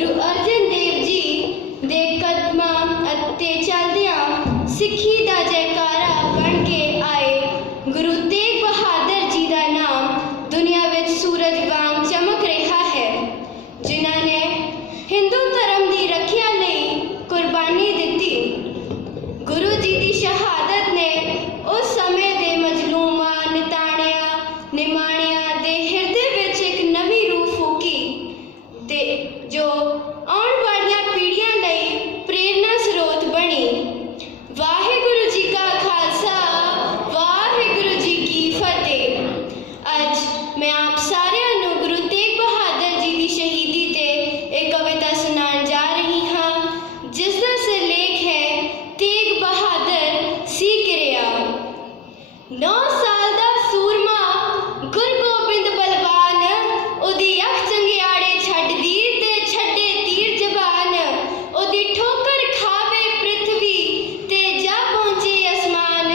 गुरु अर्जन देव जी दे कदमां अते चलदियां सिक्खी दा जयकारा बन के आए। गुरु तेग बहादुर जी का नाम दुनिया विच सूरज वांग चमक रहा है, जिन्हां ने हिंदू धर्म की रखिया लई कुर्बानी दी। गुरु जी की शहादत ने उस समय के मजलूमां निमाणिया दे हिरदे विच एक नवी रूह फूकी ते जो आउण वालियां पीढ़ियां लई प्रेरणा स्रोत बनी। वाहिगुरु जी का खालसा, वाहिगुरु जी की फतेह। अज मैं आप सारिਆਂ ਨੂੰ गुरु तेग बहादुर जी की शहीदी ते एक कविता सुनाने जा रही हाँ, जिसका सिरलेख है तेग बहादुर सी किरिया। 9 साल दा सूरमा गुरु गोबिंद बलवान, उदी अख चंगियाड़े छड्डदी ते छड्डे तीर जबान। उदी ठोकर खावे पृथ्वी ते जा पहुंचे आसमान,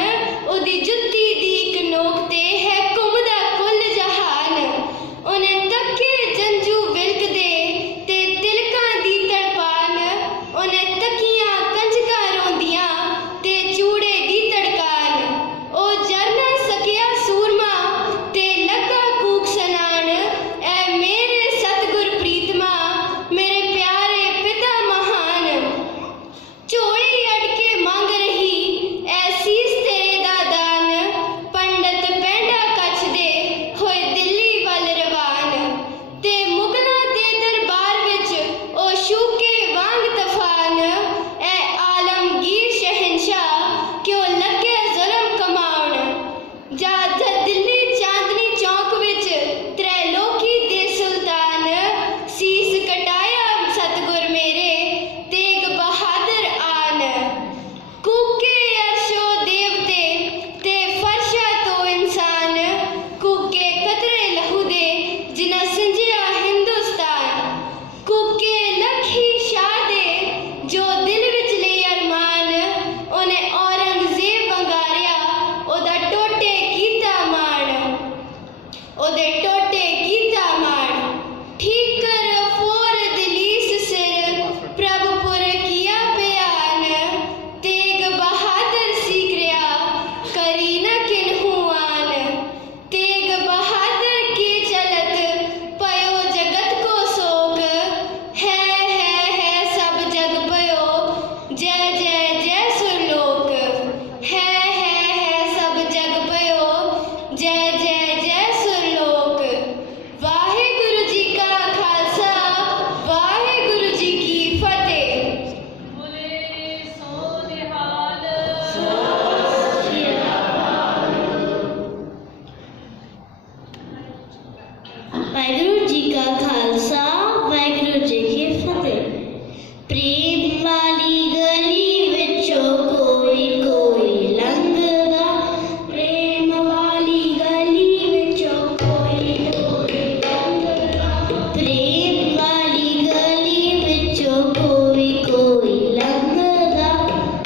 उदी जुत्ती दी इक नोक ते है घुमदा कुल जहान। उन्हें तके जंजू विलकदे ते तिलकां दी तड़पान, उन्हें तकियां कंजकां रोंदियां ते चूड़े दी तड़कान। ओ जरना सकिया सूरमा ते लगा कूक सनान, ऐ मेरे सतगुर प्रीतमा मेरे प्यारे पिता महान। झोली अटके मांग रही ऐ सीस तेरे दा दान, पंडित पैंडा कछ दे होए दिल्ली वल रवान। ते मुगलां दे दरबार विच ओ शूके वांग तफान, ऐ आलमगीर शहंशाह क्यों लगे जुल्म कमाउण। जद दिल्ली चांदनी चौक विच त्रैलोकी दे सुल्तान, सीस कटाया सतगुर मेरे तेग बहादुर आन। कूके अर्शो देवते ते फर्शा तो इंसान, कूके कतरे लहू दे जिन्हां सिंजिया हिंदुस्तान। कूके लखी शाह दे जो दिल विच ले अरमान, उन्हें औरंगजेब वंगारिया ओदा टोटे कीता मान। ओदे टोटे कीता मान। ठीकर फोर दलीस सिर प्रभुपुर किया बयान, तेग बहादुर सीकरिया करी न किन्हू आन। तेग बहादुर के चलत पयो जगत को सोक, है सब जग पयो जय जय जय सुरलोक। है सब जग पयो जय जय जय सुरलोक। वाहिगुरु जी का खालसा, वाहिगुरु जी की फतेह। बोले सो निहाल। वाहिगुरु जी का खालसा, वाहिगुरु जी की फतेह। प्रेम वाली गली विचों कोई कोई लंघदा, प्रेम वाली गली विचों कोई कोई लंघदा। प्रेम वाली गली विचों कोई कोई लंघदा,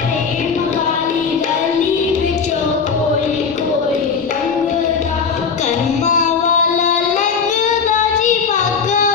प्रेम वाली गली विचों कोई कोई लंघदा। कर्मा वाला लंघदा जी भागा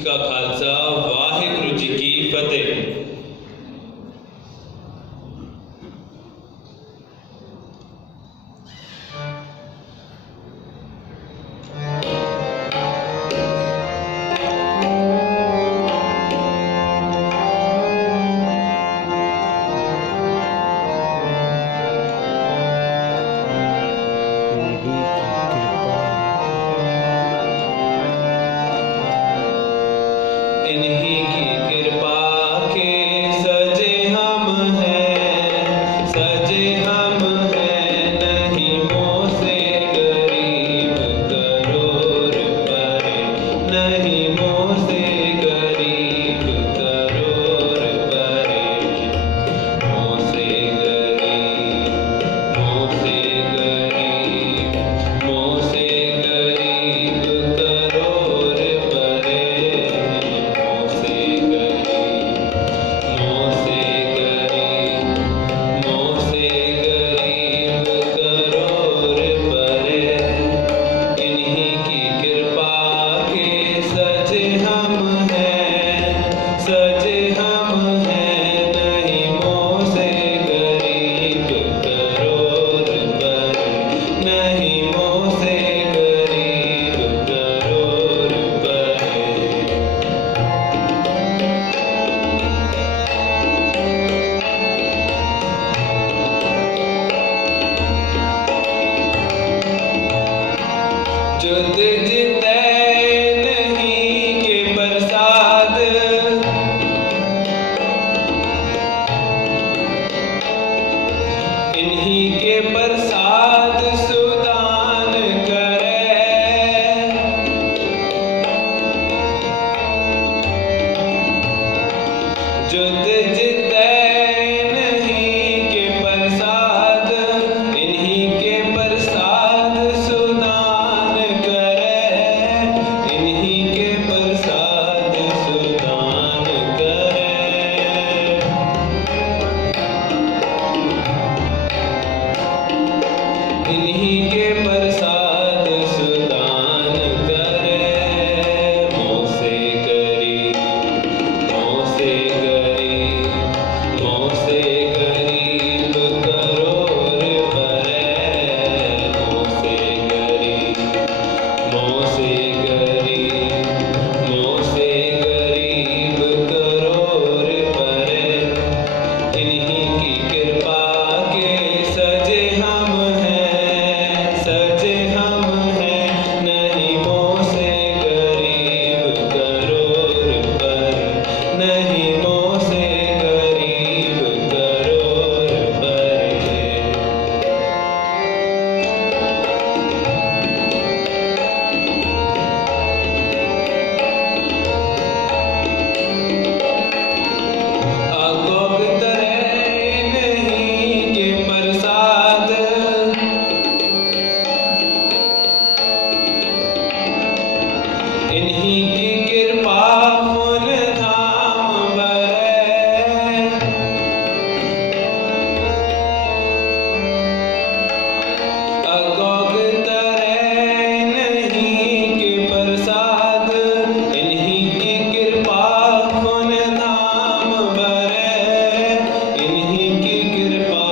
जी का खालसा, वाहिगुरु जी की फतेह। इन्हीं की कृपा के सजे हम हैं, सजे हम हैं, नहीं मोह से गरीब करोड़ परे, नहीं मोह से गरीब करोड़ परे, मोह से गरीब, मोह से गरीब, मोह से गरीब करोड़ परे, मोह से गरीब, मोह से गरीब, मोह से गरीब करोड़ परे। इन्हीं की कृपा के सजे हम हैं, सजे हम हैं, नहीं मोह से गरीब करोड़ परे, नहीं मोह से गरीब करोड़ परे। जो जिते नहीं के प्रसाद, इन्हीं के प्रसाद सुदान करे, जो जिते नहीं के प्रसाद, इन्हीं के प्रसाद सुदान करे, इन्हीं के प्रसाद सुदान करे। इन्हीं के प्रसाद सुदान करे, मोह से गरीब, मोह से गरीब, मोह से गरीब करोड़ परे, मोह से गरीब, मोह से गरीब, मोह से गरीब करोड़ परे। इन्हीं की कृपा के सजे हम हैं, सजे हम हैं, नहीं मोह से गरीब करोड़ परे, नहीं मोह से गरीब करोड़ परे। अगोग तरह नहीं के प्रसाद, इन्हीं की कृपा पुन धाम भरे, अगोग तरह नहीं के प्रसाद, इन्हीं की कृपा पुन धाम भरे, इन्हीं की कृपा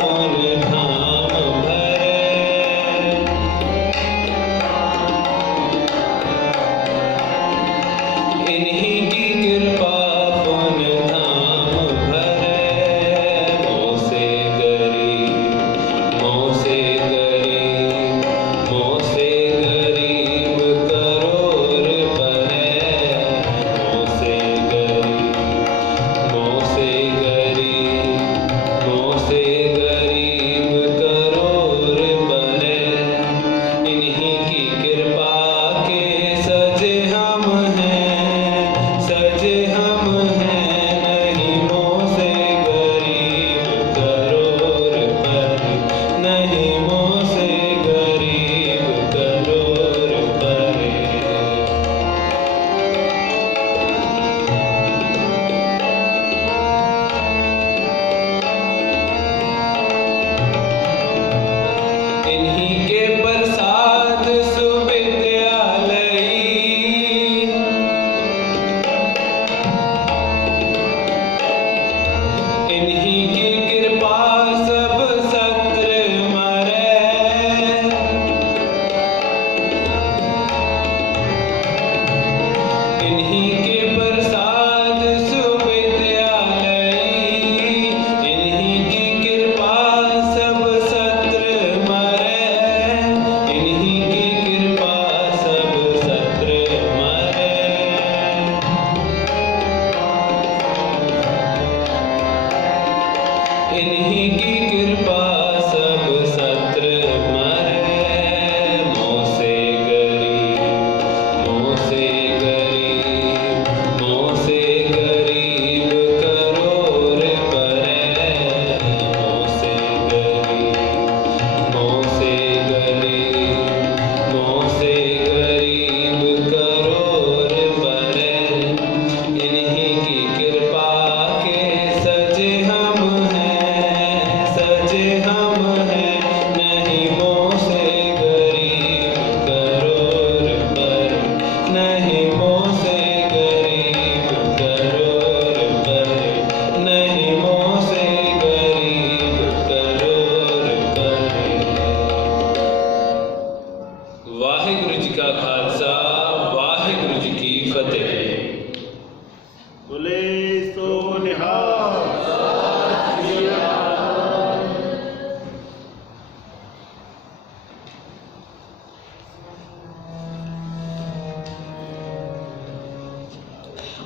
पुन धाम भरे। इन्हीं की कृपा पुन धाम भरे, मोह से गरीब, मोह से गरीब, मोह से गरीब करोड़ परे, मोह से गरीब, मोह से गरीब, मोह से गरीब करोड़ परे। इन्हीं की कृपा के सजे हम हैं, सजे हम हैं, नहीं मोह से गरीब करोड़ परे, नहीं मोह से गरीब करोड़ परे। इन्हीं के प्रसाद सुविद्यालयी,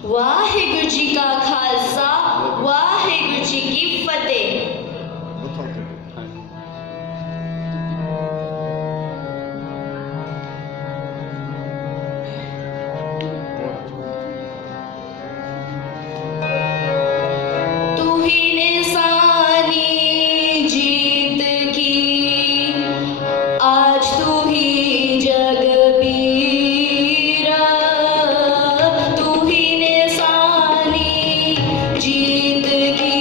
वाहिगुरु जी का खालसा वाहिगुरु जी की फतेह। तू ही निशानी जीत की, आज तू ही जगबीरा। तू ही निशानी जीत की,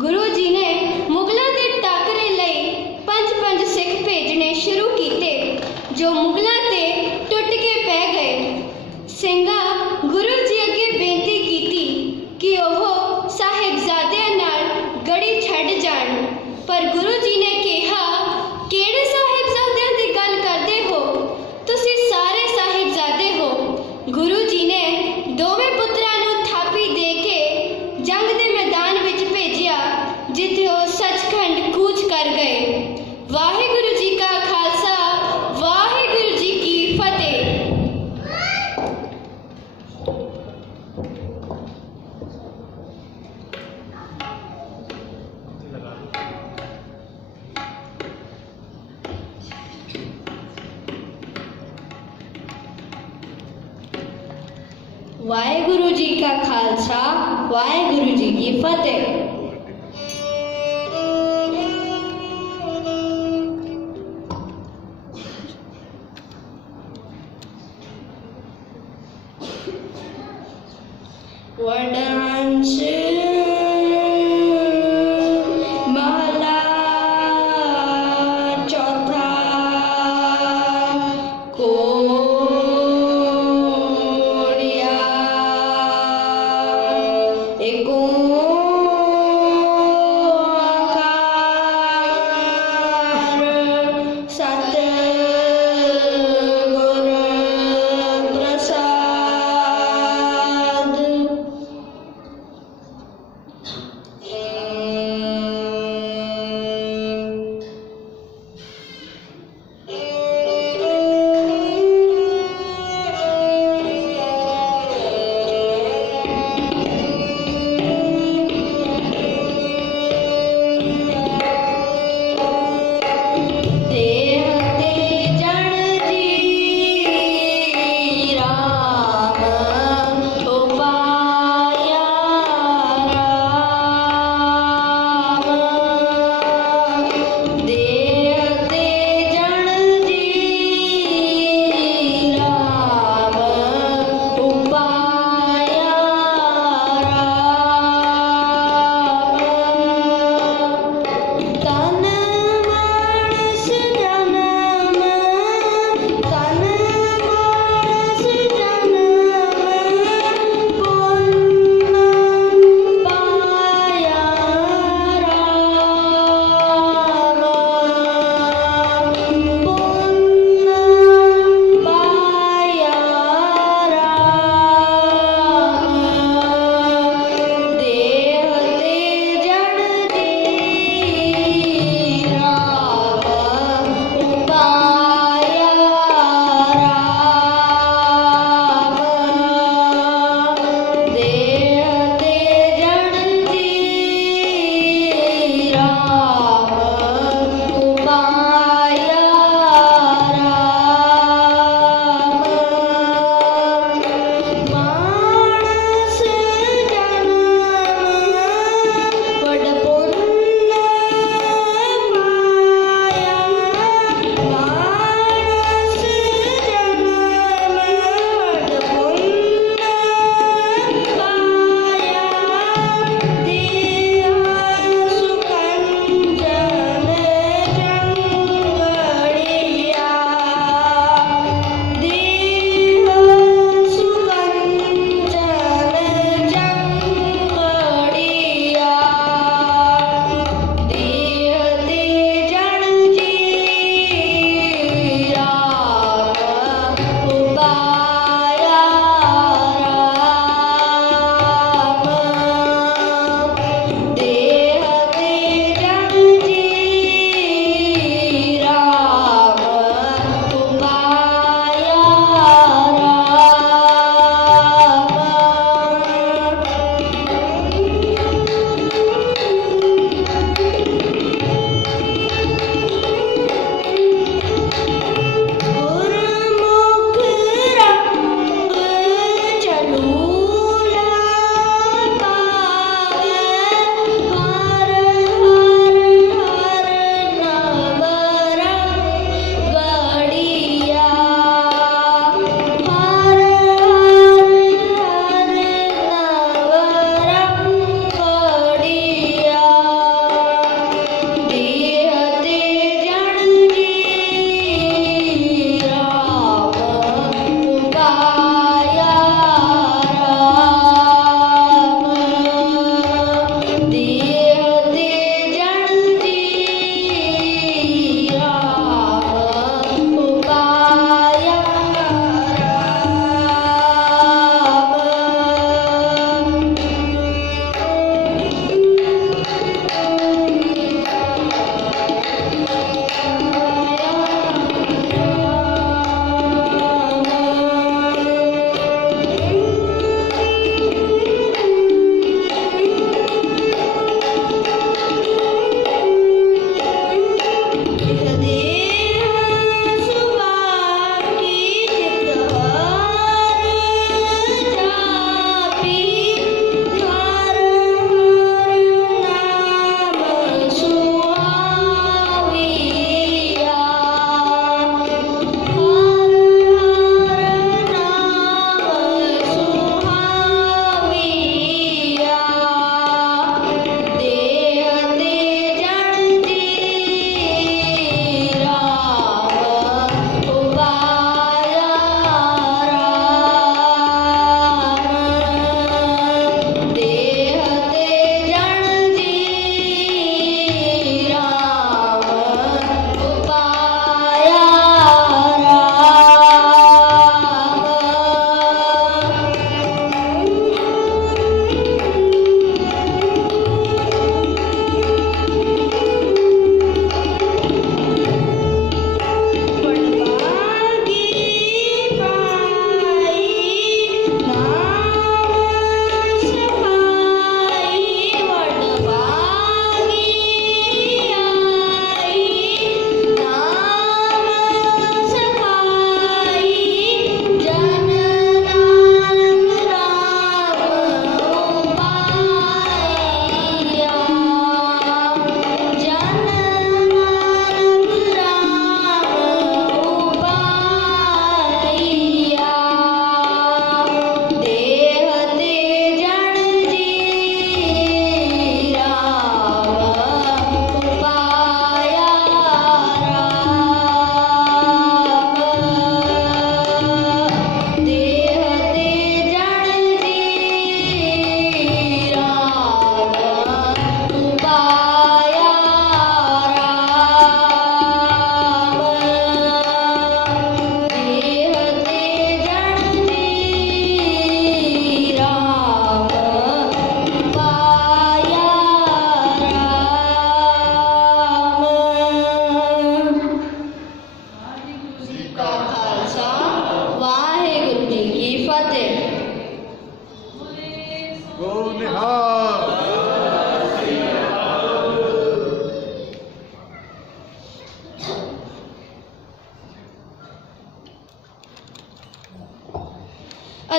गुरु जी ने मुगलों के टाकरे लई 5-5 सिख भेजने शुरू किए जो मुगलों ते टुट के पै गए। ਸਿੰਘਾ गुरु जी अगे बेनती की कि वह साहिबजादियां नाल गड़ी छड़ जाण, पर गुरु जी ने कहा, किहड़े साहिबजादियां दी गल करदे हो? तुसीं सारे साहिबजादे हो। गुरु जी ने दोवें पुत्रां नूं थापी दे के जंग दे मैदान विच भेजिया, जिथे वह सचखंड कूच कर गए। वाहिगुरु जी का खालसा, वाहिगुरु जी की फतेह। वाहिगुरु जी का खालसा, वाहिगुरु जी की फतेह। वडहंस महला चौथा। कोड़िया एक ओंकार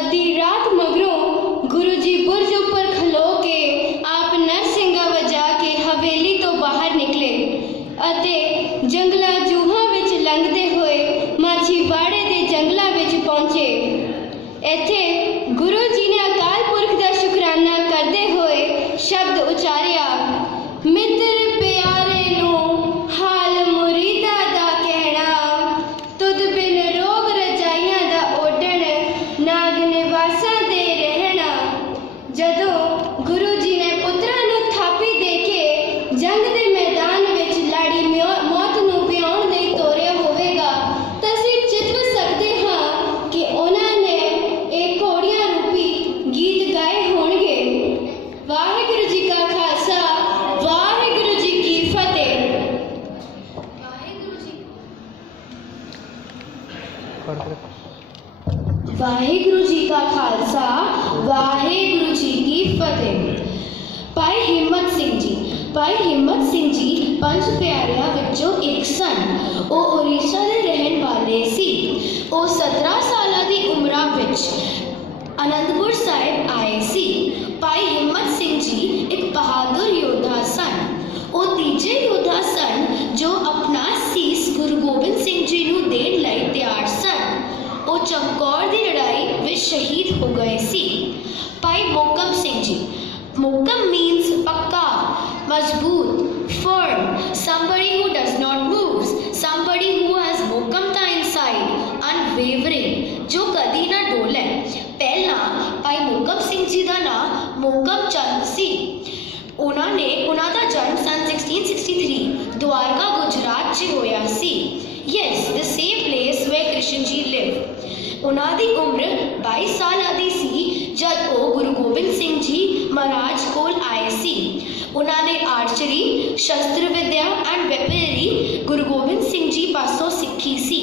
अद्धी रात मगरों गुरु जी बुरज उपर खलो के आप नरसिंगा वजा के हवेली तो बाहर निकले अते जंगला जूहां विच लंघदे होए माछीवाड़े दे जंगलां विच पहुंचे। इत्थे गुरु जी ने अकाल पुरख दा शुकराना करदे होए शब्द उचारिया, मित्र प्यारे नू हाल मुरीदा दा कहना, तुद बिन रोग रजाइयां दा ओढ़ण, नाग निवासां दे रहना। जदों गुरु जी ने पुत्रां नू थापी दे के जंग दे मैदान विच लाड़ी मौत नू विआउण लई तोरिया होवेगा तां असीं चितव सकदे हां कि उन्हां ने एक घोड़ियां रूपी गीत गाए होणगे। वाहिगुरू जी का खालसा, वाहिगुरू जी की फतेह। वाहिगुरू जी का खालसा, वाहिगुरू जी की फतेह। भाई हिम्मत सिंह जी, भाई हिम्मत सिंह जी पंज प्यारिਆਂ ਵਿੱਚੋਂ ਇੱਕ ਸਨ। ਉਹ ਉੜੀਸਾ ਦੇ ਰਹਿਣ ਵਾਲੇ ਸੀ। ਉਹ 17 ਸਾਲਾਂ ਦੀ ਉਮਰਾਂ ਵਿੱਚ ਅਨੰਦਪੁਰ ਸਾਹਿਬ ਆਏ ਸੀ। ਭਾਈ ਹਿੰਮਤ ਸਿੰਘ ਜੀ ਇੱਕ ਬਹਾਦਰ ਯੋਧਾ ਸਨ। ਉਹ ਤੀਜੇ ਯੋਧਾ ਸਨ ਜੋ ਆਪਣਾ ਸੀਸ ਗੁਰੂ ਗੋਬਿੰਦ ਸਿੰਘ ਜੀ ਨੂੰ ਦੇਣ ਲਈ ਤਿਆਰ ਸਨ। ਉਹ ਚਮਕੌਰ ਦੀ ਲੜਾਈ ਵਿੱਚ ਸ਼ਹੀਦ ਹੋ ਗਏ ਸੀ। ਭਾਈ Mokam Singh ji, Mokam means pakka, mazboot, firm, somebody who does not move, somebody who has mokamta inside, unwavering, जो कदी ना डोले। पहला भाई मोकम सिंह जी का नाम मोकम चंद सी। उन्होंने दा जन्म सन 1663 द्वारका गुजरात च होया सी। Yes, the same place where Krishna ji lived। उन्हां दी उम्र 22 साल दी सी जद वो गुरु गोबिंद सिंह जी महाराज कोल आए सी। उन्होंने आर्चरी, शस्त्र विद्या एंड वेपनरी गुरु गोबिंद सिंह जी पासों सीखी सी।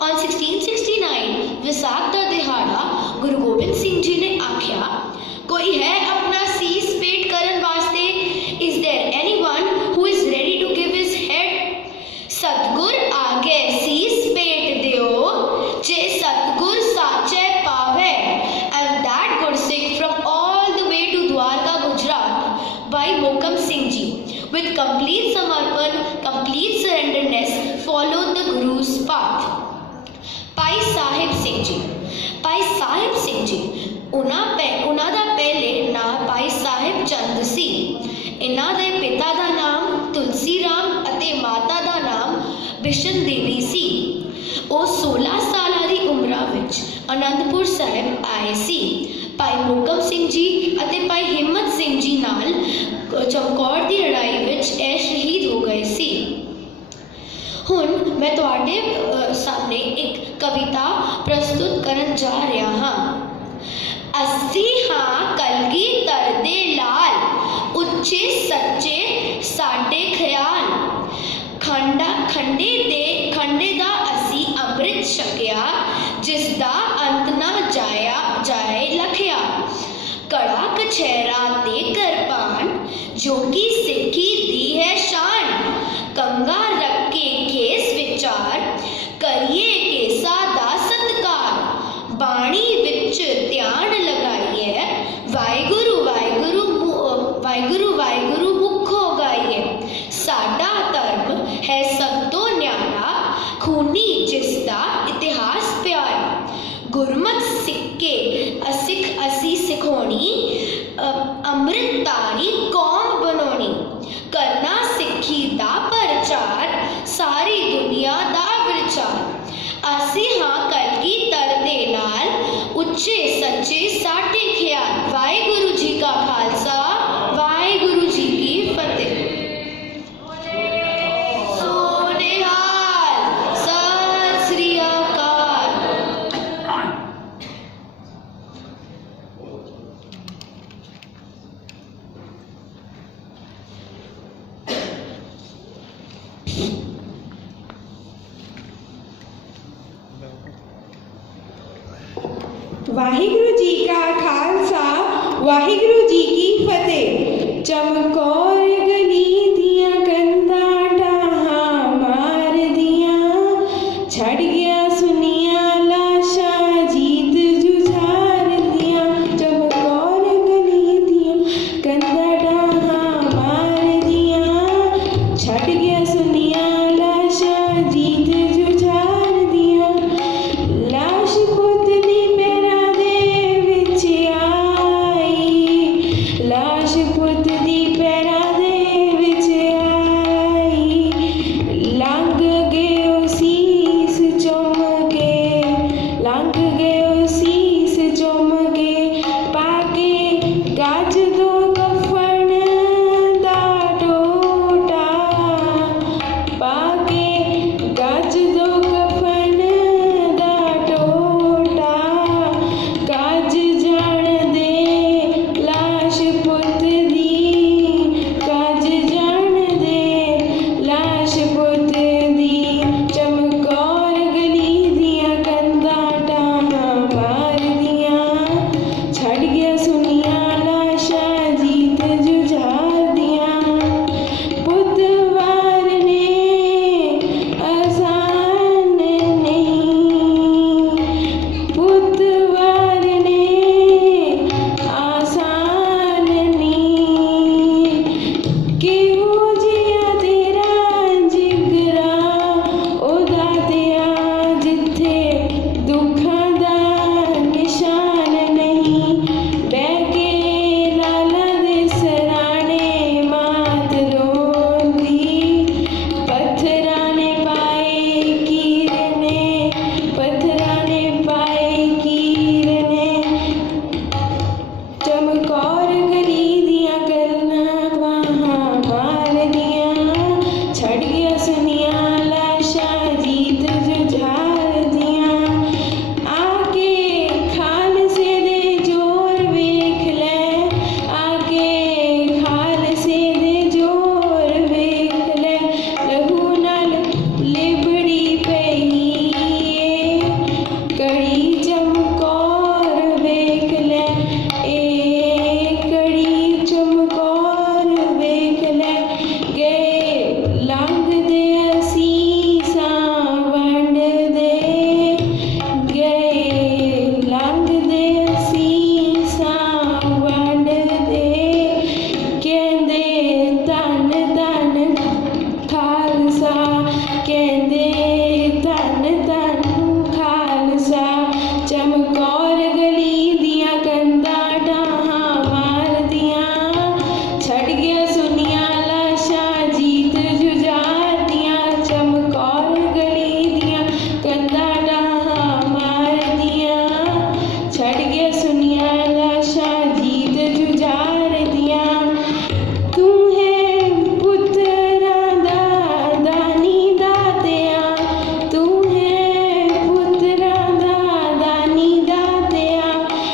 On 1669 विसाख का दिहाड़ा गुरु गोबिंद सिंह जी ने आख्या, कोई है अपना सीस पेट करन वास्ते? Is there anyone who is ready to give his head? सतगुर आगे सीस पेट दियो, जे सतगुर साचे पावे। And that Gursikh from all the way to Dwarka, Gujarat by Mokam Singh ji with complete samarpan, complete surrenderness followed the Guru's path। Bhai Sahib Singh ji, Bhai Sahib Singh ji ਉਹਨਾਂ ਦਾ ਪਹਿਲੇ ਨਾਮ ਭਾਈ ਸਾਹਿਬ ਚੰਦ ਸੀ। ਇਹਨਾਂ ਦੇ ਪਿਤਾ ਦਾ ਨਾਮ ਤੁਲਸੀ ਰਾਮ ਅਤੇ ਮਾਤਾ ਦਾ ਨਾਮ ਬਿਸ਼ਨ ਦੇਵੀ ਸੀ। ਉਹ 16 ਸਾਲਾਂ ਦੀ ਉਮਰਾਂ ਵਿੱਚ ਅਨੰਦਪੁਰ ਸਾਹਿਬ ਆਏ ਸੀ। ਭਾਈ ਮੋਕਮ ਸਿੰਘ ਜੀ ਅਤੇ ਭਾਈ ਹਿੰਮਤ ਸਿੰਘ ਜੀ ਨਾਲ ਚਮਕੌਰ ਦੀ ਲੜਾਈ ਵਿੱਚ ਇਹ ਸ਼ਹੀਦ ਹੋ ਗਏ ਸੀ। ਹੁਣ मैं ਤੁਹਾਡੇ ਸਾਹਮਣੇ ਇੱਕ ਕਵਿਤਾ ਪ੍ਰਸਤੁਤ ਕਰਨ ਜਾ ਰਿਹਾ ਹਾਂ। ਅਸੀਂ ਹਾਂ ਕਲਗੀਧਰ ਦੇ ਲਾਲ, ਉੱਚੇ ਸੱਚੇ ਸਾਡੇ ਖਿਆਲ। ਖੰਡੇ ਦਾ ਅਸੀਂ ਅੰਮ੍ਰਿਤ ਛਕਿਆ, ਜਿਸ ਦਾ ਅੰਤ ਨਾ ਜਾਏ ਲਖਿਆ। ਕੜਾ ਕਛਹਿਰਾ ਤੇ ਕਿਰਪਾਨ, ਜੋ ਕਿ ਸਿੱਖੀ ਦੀ ਹੈ ਸ਼ਾਨ। ਕੰਗਾ ਰੱਖ ਕੇ ਕੇਸ ਵਿਚਾਰ, ਕਰੀਏ ਕੇਸਾ ਦਾ ਸਤਕਾਰ। ਬਾਣੀ ਵਿੱਚ ਧਿਆਨ ਲਗਾਈਏ, ਵਾਹਿਗੁਰੂ ਵਾਹਿਗੁਰੂ ਵਾਹਿਗੁਰੂ ਵਾਹਿਗੁਰੂ ਮੁਖੋਂ ਗਾਈਏ। ਸਾਡਾ ਧਰਮ ਹੈ ਸਭ ਤੋਂ ਨਿਆਰਾ, ਖੂਨੀ ਜਿਸ ਦਾ ਇਤਿਹਾਸ ਪਿਆਰਾ। ਗੁਰਮਤ ਸਿੱਕੇ ਸਿੱਖ ਅਸੀਂ ਸਿਖਾਉਣੀ, ਅੰਮ੍ਰਿਤਧਾਰੀ ਕੌਮ ਬਣਾਉਣੀ। ਕਰਨਾ ਸਿੱਖੀ ਦਾ ਪ੍ਰਚਾਰ, ਸਾਰੀ ਦੁਨੀਆ ਦਾ ਵਿਚਾਰ। ਅਸੀਂ ਹਾਂ ਕਲਗੀਧਰ ਦੇ ਨਾਲ, ਉੱਚੇ ਸੱਚੇ ਸਾਡੇ ਖਿਆਲ। ਵਾਹਿਗੁਰੂ ਜੀ ਕਾ ਖਾਲਸਾ, ਵਾਹਿਗੁਰੂ ਜੀ ਕੀ ਫਤਿਹ। ਸੋਨੇਹਾਲ, ਸਤਿ ਸ੍ਰੀ ਅਕਾਲ। वाहिगुरु जी का खालसा, वाहिगुरु जी की फतेह। चमकौर